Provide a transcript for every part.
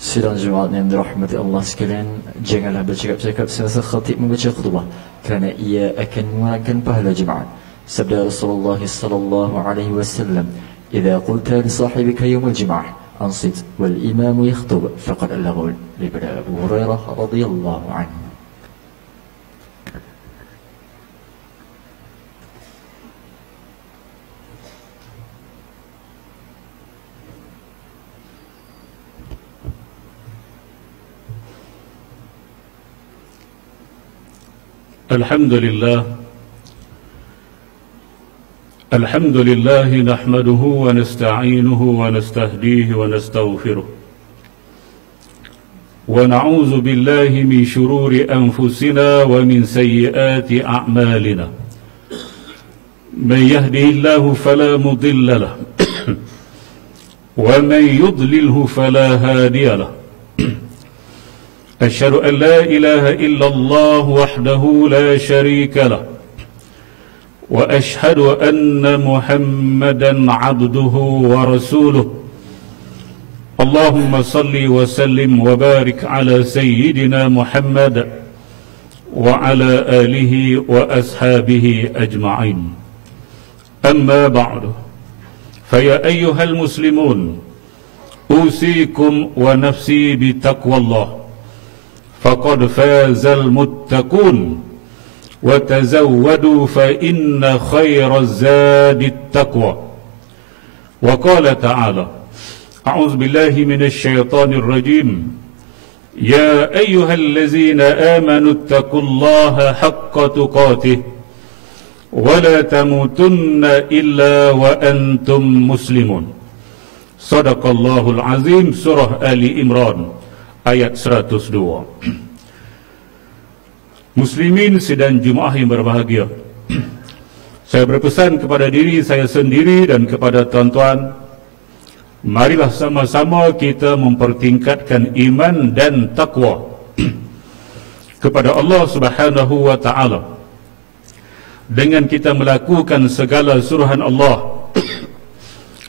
Sidang Jumaat yang dirahmati Allah sekalian, janganlah bercakap-cakap semasa khatib membaca khutbah, kerana ia akan mengurangi pahala Jumaat. Sabda Rasulullah sallallahu alaihi wasallam, "Idza qulta li sahibika yawm al-jum'ah ansit wal imam yakhutub faqad al-ghul." Daripada Abu Hurairah radhiyallahu anhu. الحمد لله نحمده ونستعينه ونستهديه ونستغفره ونعوذ بالله من شرور أنفسنا ومن سيئات أعمالنا من يهده الله فلا مضل له ومن يضلله فلا هادي له أشهد أن لا إله إلا الله وحده لا شريك له وأشهد أن محمدا عبده ورسوله اللهم صل وسلم وبارك على سيدنا محمد وعلى آله وأصحابه أجمعين أما بعد فيا أيها المسلمون أوصيكم ونفسي بتقوى الله فقد فاز المتقون وتزودوا فإن خير الزاد التقوى وقال تعالى أعوذ بالله من الشيطان الرجيم يا أيها الذين آمنوا اتقوا الله حق تقاته ولا تموتن إلا وأنتم مسلمون صدق الله العظيم surah Ali Imran ayat 102. Muslimin sidang Jumaah yang berbahagia, saya berpesan kepada diri saya sendiri dan kepada tuan-tuan, marilah sama-sama kita mempertingkatkan iman dan takwa kepada Allah Subhanahu wa ta'ala dengan kita melakukan segala suruhan Allah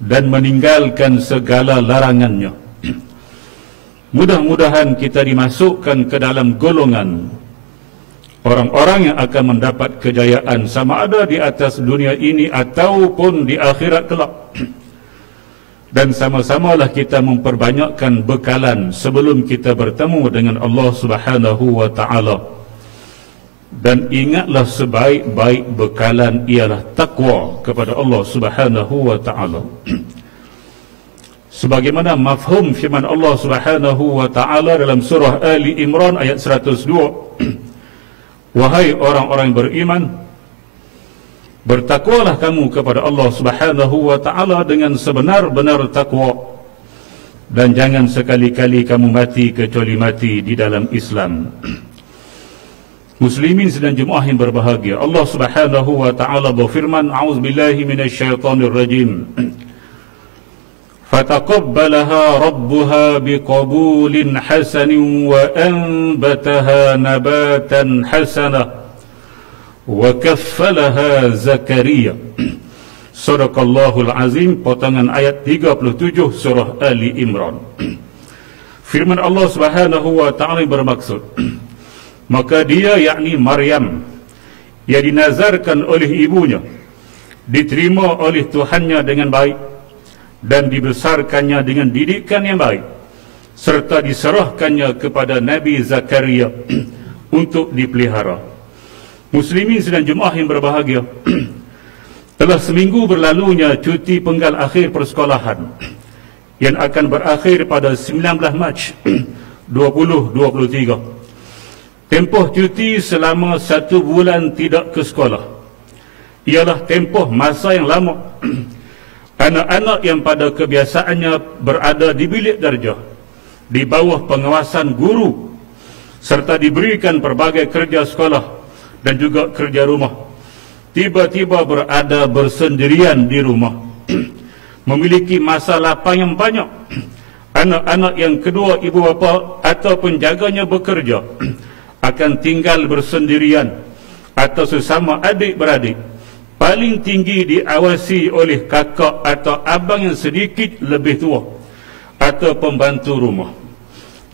dan meninggalkan segala larangannya. Mudah-mudahan kita dimasukkan ke dalam golongan orang-orang yang akan mendapat kejayaan sama ada di atas dunia ini ataupun di akhirat kelak. Dan sama-samalah kita memperbanyakkan bekalan sebelum kita bertemu dengan Allah Subhanahu wa ta'ala. Dan ingatlah sebaik-baik bekalan ialah takwa kepada Allah Subhanahu wa ta'ala. Sebagaimana mafhum firman Allah Subhanahu wa ta'ala dalam surah Ali Imran ayat 102, wahai orang-orang yang beriman, bertakwalah kamu kepada Allah Subhanahu wa ta'ala dengan sebenar-benar takwa, dan jangan sekali-kali kamu mati kecuali mati di dalam Islam. Muslimin sedang Jumaah yang berbahagia, Allah Subhanahu wa ta'ala berfirman, a'udzubillahi minasyaitonir rajim, فَتَقَبَّلَهَا رَبُّهَا بِقَبُولٍ حَسَنٍ وَأَنْبَتَهَا نَبَاتًا حَسَنًا وَكَفَّلَهَا زَكَرِيَّا. Sadaqallahul Azim, potongan ayat 37 surah Ali Imran. Firman Allah Subhanahu wa ta'ala bermaksud, maka dia, yakni Maryam, yang dinazarkan oleh ibunya, diterima oleh Tuhannya dengan baik dan dibesarkannya dengan didikan yang baik, serta diserahkannya kepada Nabi Zakaria untuk dipelihara. Muslimin sedang Jumaah yang berbahagia, telah seminggu berlalunya cuti penggal akhir persekolahan yang akan berakhir pada 19 Mac 2023. Tempoh cuti selama 1 bulan tidak ke sekolah ialah tempoh masa yang lama. Anak-anak yang pada kebiasaannya berada di bilik darjah di bawah pengawasan guru serta diberikan pelbagai kerja sekolah dan juga kerja rumah, tiba-tiba berada bersendirian di rumah, memiliki masa lapang yang banyak. Anak-anak yang kedua ibu bapa atau penjaganya bekerja akan tinggal bersendirian atau sesama adik-beradik paling tinggi diawasi oleh kakak atau abang yang sedikit lebih tua atau pembantu rumah.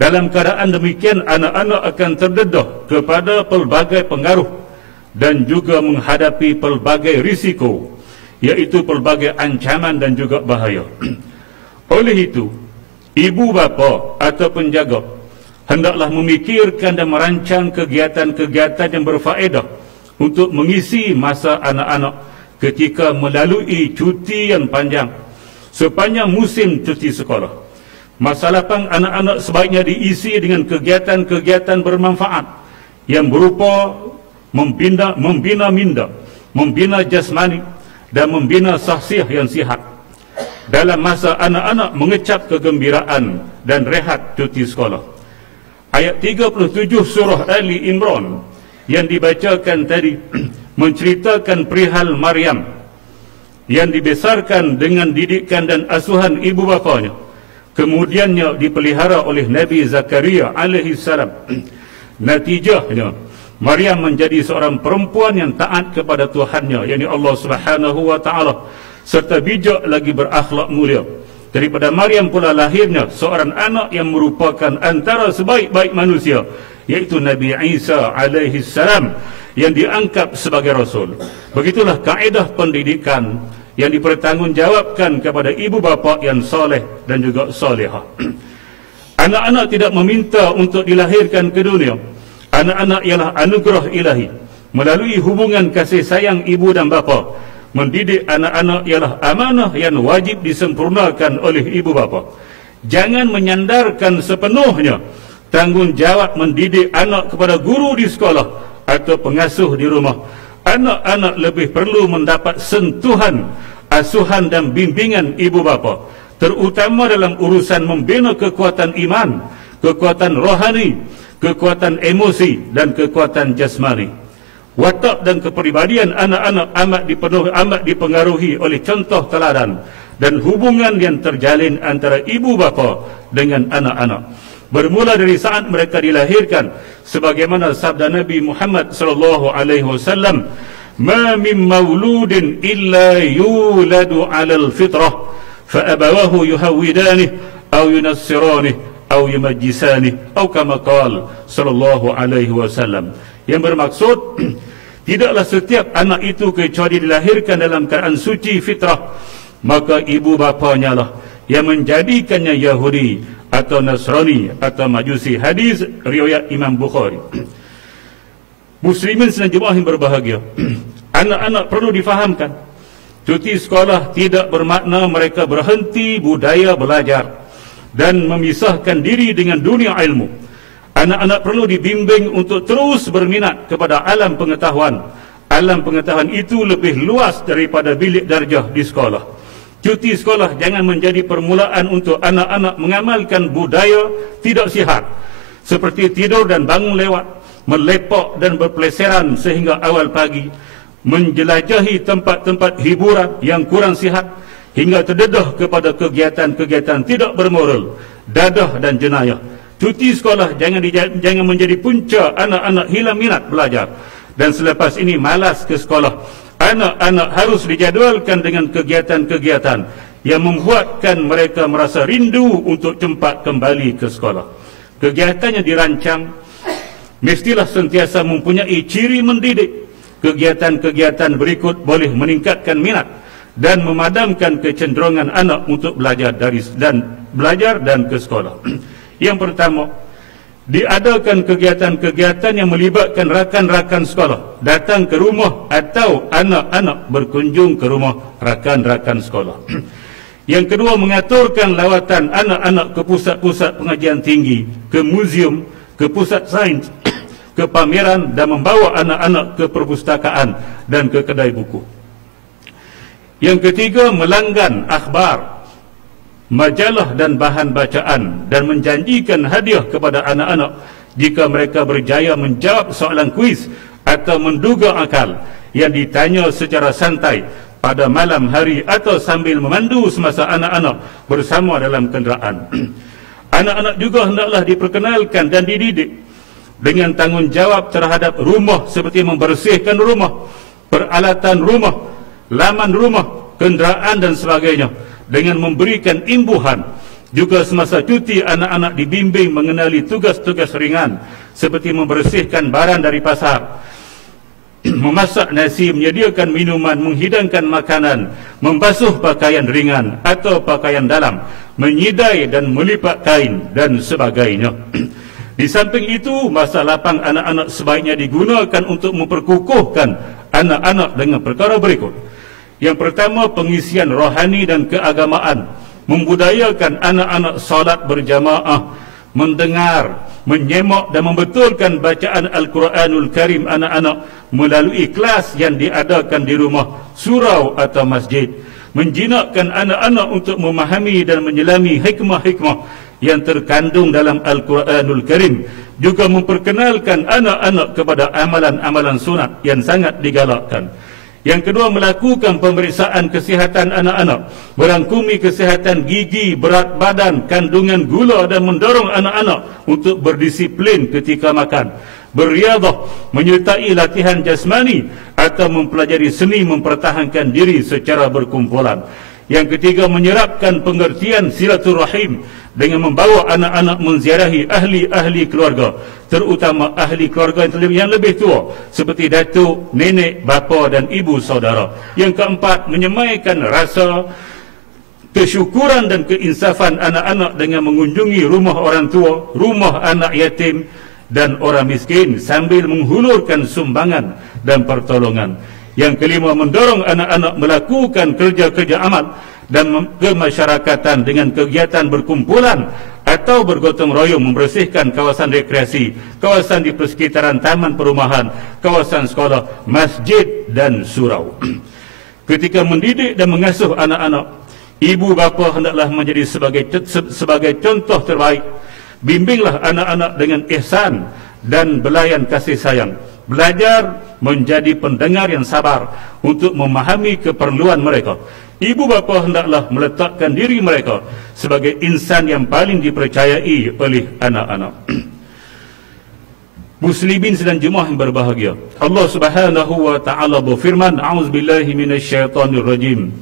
Dalam keadaan demikian, anak-anak akan terdedah kepada pelbagai pengaruh dan juga menghadapi pelbagai risiko, iaitu pelbagai ancaman dan juga bahaya. Oleh itu, ibu bapa atau penjaga hendaklah memikirkan dan merancang kegiatan-kegiatan yang berfaedah untuk mengisi masa anak-anak ketika melalui cuti yang panjang sepanjang musim cuti sekolah. Masa lapang anak-anak sebaiknya diisi dengan kegiatan-kegiatan bermanfaat yang berupa membina minda, membina jasmani dan membina sahsiah yang sihat. Dalam masa anak-anak mengecap kegembiraan dan rehat cuti sekolah. Ayat 37 surah Ali Imran yang dibacakan tadi menceritakan perihal Maryam yang dibesarkan dengan didikan dan asuhan ibu bapanya. Kemudiannya dipelihara oleh Nabi Zakaria alaihi salam. Natijahnya Maryam menjadi seorang perempuan yang taat kepada Tuhannya, yakni Allah Subhanahu wa taala, serta bijak lagi berakhlak mulia. Daripada Maryam pula lahirnya seorang anak yang merupakan antara sebaik-baik manusia, yaitu Nabi Isa alaihi salam yang diangkat sebagai rasul. Begitulah kaedah pendidikan yang dipertanggungjawabkan kepada ibu bapa yang soleh dan juga solehah. Anak-anak tidak meminta untuk dilahirkan ke dunia. Anak-anak ialah anugerah ilahi. Melalui hubungan kasih sayang ibu dan bapa, mendidik anak-anak ialah amanah yang wajib disempurnakan oleh ibu bapa. Jangan menyandarkan sepenuhnya tanggungjawab mendidik anak kepada guru di sekolah atau pengasuh di rumah. Anak-anak lebih perlu mendapat sentuhan, asuhan dan bimbingan ibu bapa, terutama dalam urusan membina kekuatan iman, kekuatan rohani, kekuatan emosi dan kekuatan jasmani. Watak dan kepribadian anak-anak amat dipengaruhi oleh contoh teladan dan hubungan yang terjalin antara ibu bapa dengan anak-anak. Bermula dari saat mereka dilahirkan, sebagaimana sabda Nabi Muhammad sallallahu alaihi wasallam, "Ma min mauludin illa yuladu 'alal fitrah, fa abawahu yuhawidanihi aw yunassiranihi aw yumajjisanihi aw kama qala sallallahu alaihi wasallam." Yang bermaksud, tidaklah setiap anak itu kecuali dilahirkan dalam keadaan suci fitrah, maka ibu bapanya lah yang menjadikannya Yahudi atau Nasrani atau Majusi. Hadis riwayat Imam Bukhari. Muslimin dan jemaah yang berbahagia, anak-anak perlu difahamkan, cuti sekolah tidak bermakna mereka berhenti budaya belajar dan memisahkan diri dengan dunia ilmu. Anak-anak perlu dibimbing untuk terus berminat kepada alam pengetahuan. Alam pengetahuan itu lebih luas daripada bilik darjah di sekolah. Cuti sekolah jangan menjadi permulaan untuk anak-anak mengamalkan budaya tidak sihat, seperti tidur dan bangun lewat, melepak dan berpeleseran sehingga awal pagi, menjelajahi tempat-tempat hiburan yang kurang sihat, hingga terdedah kepada kegiatan-kegiatan tidak bermoral, dadah dan jenayah. Cuti sekolah jangan menjadi punca anak-anak hilang minat belajar dan selepas ini malas ke sekolah. Anak-anak harus dijadualkan dengan kegiatan-kegiatan yang membuatkan mereka merasa rindu untuk cepat kembali ke sekolah. Kegiatan yang dirancang mestilah sentiasa mempunyai ciri mendidik. Kegiatan-kegiatan berikut boleh meningkatkan minat dan memadamkan kecenderungan anak untuk belajar dan ke sekolah. Yang pertama, diadakan kegiatan-kegiatan yang melibatkan rakan-rakan sekolah datang ke rumah atau anak-anak berkunjung ke rumah rakan-rakan sekolah. Yang kedua, mengaturkan lawatan anak-anak ke pusat-pusat pengajian tinggi, ke muzium, ke pusat sains, ke pameran dan membawa anak-anak ke perpustakaan dan ke kedai buku. Yang ketiga, melanggan akhbar, majalah dan bahan bacaan dan menjanjikan hadiah kepada anak-anak jika mereka berjaya menjawab soalan kuis atau menduga akal yang ditanya secara santai pada malam hari atau sambil memandu semasa anak-anak bersama dalam kenderaan. Anak-anak juga hendaklah diperkenalkan dan dididik dengan tanggungjawab terhadap rumah seperti membersihkan rumah, peralatan rumah, laman rumah, kenderaan dan sebagainya, dengan memberikan imbuhan. Juga semasa cuti, anak-anak dibimbing mengenali tugas-tugas ringan seperti membersihkan barang dari pasar, memasak nasi, menyediakan minuman, menghidangkan makanan, membasuh pakaian ringan atau pakaian dalam, menyidai dan melipat kain dan sebagainya. Di samping itu, masa lapang anak-anak sebaiknya digunakan untuk memperkukuhkan anak-anak dengan perkara berikut. Yang pertama, pengisian rohani dan keagamaan, membudayakan anak-anak salat berjamaah, mendengar, menyemak dan membetulkan bacaan Al-Quranul Karim anak-anak melalui kelas yang diadakan di rumah, surau atau masjid, menjinakkan anak-anak untuk memahami dan menyelami hikmah-hikmah yang terkandung dalam Al-Quranul Karim, juga memperkenalkan anak-anak kepada amalan-amalan sunat yang sangat digalakkan. Yang kedua, melakukan pemeriksaan kesihatan anak-anak, merangkumi kesihatan gigi, berat badan, kandungan gula dan mendorong anak-anak untuk berdisiplin ketika makan, beriadah, menyertai latihan jasmani atau mempelajari seni mempertahankan diri secara berkumpulan. Yang ketiga, menyerapkan pengertian silaturahim dengan membawa anak-anak menziarahi ahli-ahli keluarga, terutama ahli keluarga yang lebih tua seperti datuk, nenek, bapa dan ibu saudara. Yang keempat, menyemaikan rasa kesyukuran dan keinsafan anak-anak dengan mengunjungi rumah orang tua, rumah anak yatim dan orang miskin sambil menghulurkan sumbangan dan pertolongan. Yang kelima, mendorong anak-anak melakukan kerja-kerja amal dan kemasyarakatan dengan kegiatan berkumpulan atau bergotong royong membersihkan kawasan rekreasi, kawasan di persekitaran taman perumahan, kawasan sekolah, masjid dan surau. Ketika mendidik dan mengasuh anak-anak, ibu bapa hendaklah menjadi sebagai contoh terbaik. Bimbinglah anak-anak dengan ihsan dan belayan kasih sayang. Belajar menjadi pendengar yang sabar untuk memahami keperluan mereka. Ibu bapa hendaklah meletakkan diri mereka sebagai insan yang paling dipercayai oleh anak-anak. Muslimin sedang jemaah yang berbahagia, Allah Subhanahu wa taala berfirman, a'udzubillahi minasyaitonir rajim.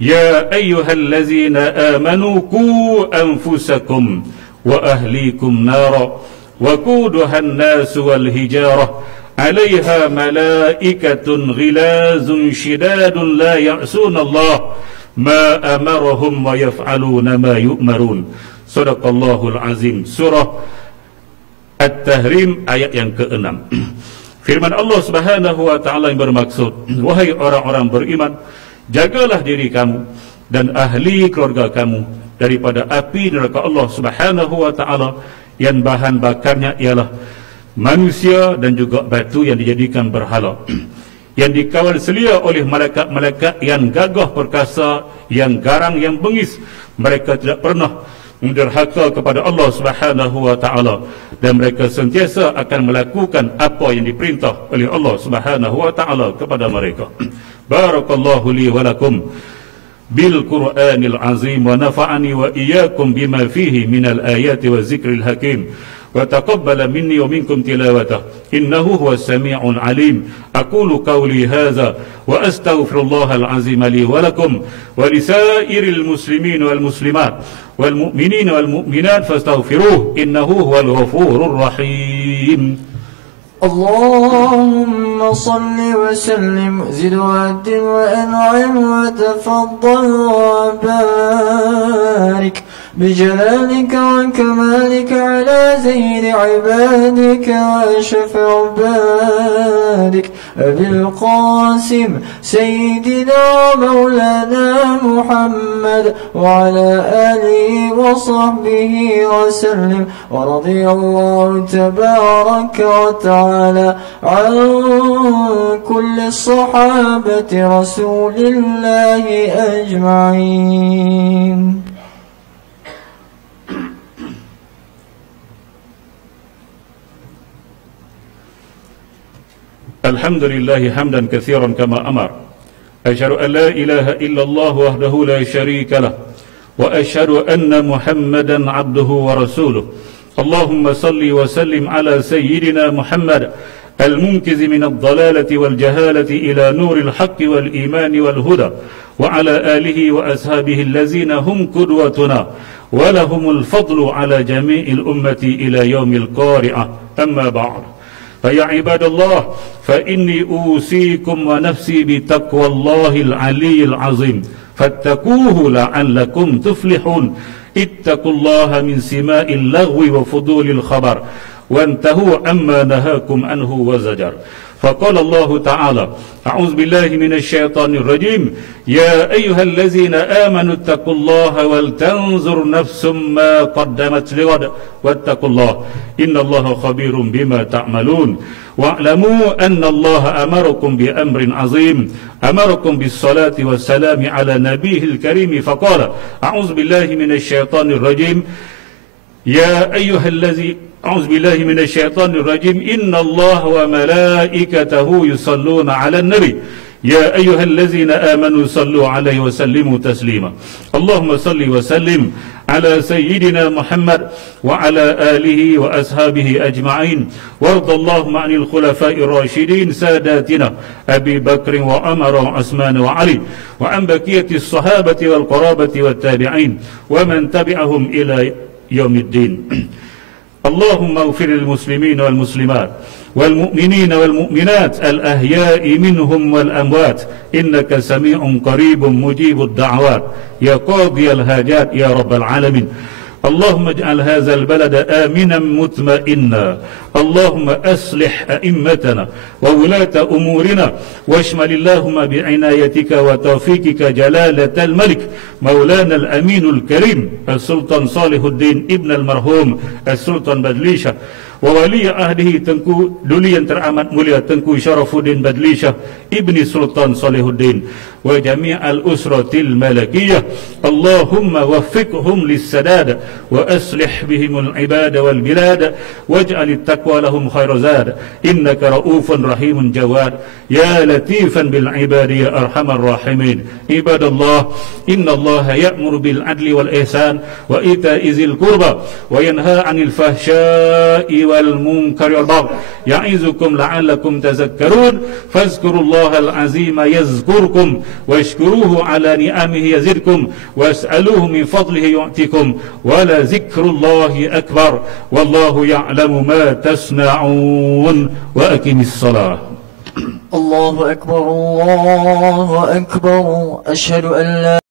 Ya ayyuhallazina amanu qu anfusakum wa ahlikum nara wa quduha an-nas wal hijarah عليها ملائكة غلاظ شداد لا يعصون الله ما أمرهم ويفعلون ما يؤمرون. صدق الله العظيم. Surah At-Tahrim ayat yang ke-6. Firman Allah Subhanahu wa taala yang bermaksud, wahai orang-orang beriman, jagalah diri kamu dan ahli keluarga kamu daripada api neraka Allah Subhanahu wa taala yang bahan bakarnya ialah manusia dan juga batu yang dijadikan berhala, yang dikawal selia oleh malaikat-malaikat yang gagah perkasa, yang garang, yang bengis. Mereka tidak pernah menderhaka kepada Allah Subhanahu wa taala dan mereka sentiasa akan melakukan apa yang diperintah oleh Allah Subhanahu wa taala kepada mereka. Barakallahu li wa lakum bil Qur'anil azim wa nafa'ani wa iyyakum bima fihi minal ayati wa zikril hakim. وتقبل مني ومنكم تلاوته إنه هو السميع العليم. أقول قولي هذا وأستغفر الله العظيم لي ولكم ولسائر المسلمين والمسلمات والمؤمنين والمؤمنات فاستغفروه إنه هو الغفور الرحيم. اللهم صل وسلم زد وعد وأنعم وتفضل وبارك بجلالك وكمالك على زين عبادك وأشرف عبادك أبي القاسم سيدنا ومولانا محمد وعلى آله وصحبه وسلم. ورضي الله تبارك وتعالى عن كل الصحابة رسول الله أجمعين. الحمد لله حمدا كثيرا كما أمر. أشهد أن لا إله إلا الله وحده لا شريك له وأشهد أن محمدا عبده ورسوله. اللهم صل وسلم على سيدنا محمد المنقذ من الضلالة والجهالة إلى نور الحق والإيمان والهدى، وعلى آله وأصحابه الذين هم قدوتنا ولهم الفضل على جميع الأمة إلى يوم القارعة. أما بعد، فيا عباد الله، فإني أوصيكم ونفسي بتقوى الله العلي العظيم، فاتقوه لعلكم تفلحون. اتقوا الله من سماء اللغو وفضول الخبر، وانتهوا عما نهاكم عنه وزجر. فقال الله تعالى: أعوذ بالله من الشيطان الرجيم: يا أيها الذين آمنوا اتقوا الله ولتنظر نفس ما قدمت لغد واتقوا الله إن الله خبير بما تعملون. واعلموا أن الله أمركم بأمر عظيم، أمركم بالصلاة والسلام على نبيه الكريم، فقال: أعوذ بالله من الشيطان الرجيم: أعوذ بالله من الشيطان الرجيم إن الله وملائكته يصلون على النبي يا أيها الذين آمنوا صلوا عليه وسلموا تسليما. اللهم صل وسلم على سيدنا محمد وعلى آله وأصحابه أجمعين، وارض اللهم عن الخلفاء الراشدين ساداتنا أبي بكر وعمر وعثمان وعلي، وعن بقية الصحابة والقرابة والتابعين ومن تبعهم إلى يوم الدين. اللهم اغفر للمسلمين والمسلمات والمؤمنين والمؤمنات الأحياء منهم والأموات، إنك سميع قريب مجيب الدعوات يا قاضي الحاجات يا رب العالمين. اللهم اجعل هذا البلد آمنا مطمئنا، اللهم أصلح أئمتنا وولاة أمورنا، واشمل اللهم بعنايتك وتوفيقك جلالة الملك مولانا الأمين الكريم السلطان صالح الدين ابن المرحوم السلطان بدليشة، وولي عهده Tengku Duli yang teramat mulia Tengku Syarafuddin Badlishah ibni Sultan Salihuddin, wa jami' al-usratil malakiyah. Allahumma waffiqhum lis-sadad wa aslih bihimul ibada wal bilad waj'al at-taqwa lahum khairu zad, innaka raufun rahimun jawad ya latifan bil ibadi ya arhamar rahimin. Ibadallah, inna Allah ya'muru bil adli wal ihsan wa ita'i zil qurba wa yanha 'anil fahsya'i wal munkari wal baghi ya'izukum la'allakum tadhakkarun. Fazkurullahal azima yazkurkum washkuruhu ala ni'amihi yazidkum was'aluhu min fadlihi yu'tikum wa la zikrullahi akbar wallahu ya'lamu ma tasna'un. Wa aqimis salah. الله أكبر الله أكبر أشهد أن لا